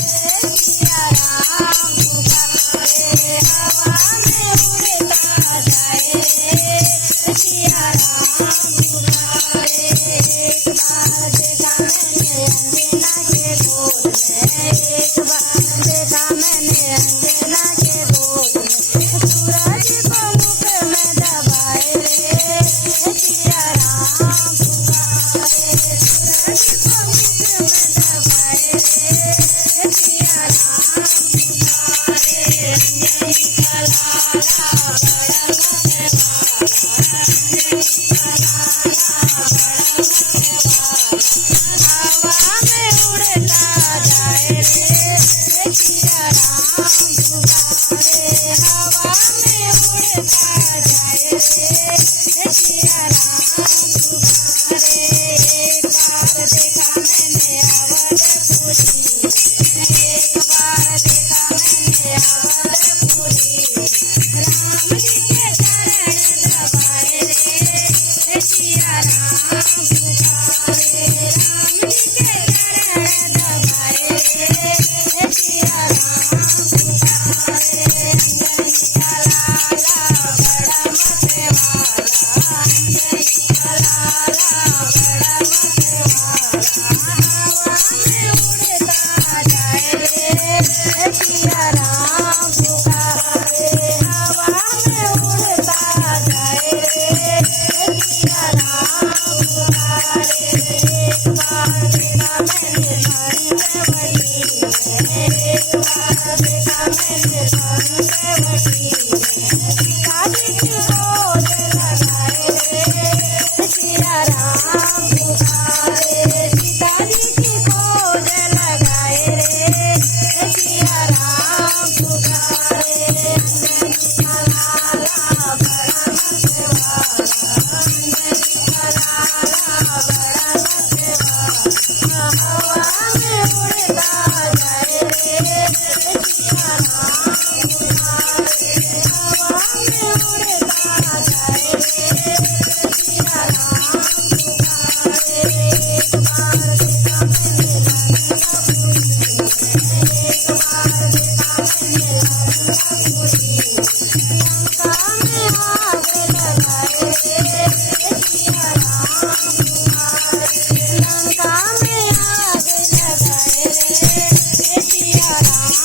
सिया राम पुकारे हवा में उड़ता जाए रे सिया राम पुकारे। एक बार देखा मैंने अंजना के गोद में, एक बार देखा मैंने अंजना के गोद में, सूरज को मुख में दबाए रे सिया राम पुकारे। सूरज को मुख में दबाए रे सिया राम पुकारे। अंजनी का लाला बड़ा मतवाला, अंजनी का लाला बड़ा मतवाला, हवा में उड़ता जाए रे सिया राम पुकारे। हवा में उड़ता जाए रे सिया राम पुकारे। एक बार देखा मैंने अवधपुरी, एक बार देखा मैंने अवधपुरी, राम जी के चरण दबाए रे सिया राम पुकारे। राम जी के चरण दबाए रे सिया राम पुकारे। अंजनी का लाला बड़ा मतवाला, अंजनी का लाला बड़ा मतवाला, हवा में उड़ता जाए रे सिया राम पुकारे। हवा में उड़ता जाए रे सिया राम पुकारे। एक बार देखा मैंने धन में बड़ी, एक बार देखा मैंने धन में बड़ी, सीताजी की गोद लगाए रे सिया राम पुकारे। सीताजी की गोद लगाए रे सिया राम पुकारे। अंजनी का लाला बड़ा मतवाला, अंजनी का लाला बड़ा मतवाला, हवा में उड़ता जाए रे सिया राम पुकारे। हवा में उड़ता जाए रे सिया राम पुकारे। एक बार देखा मैंने रत्नपुरी, एक बार देखा मैंने रत्नपुरी, लंका में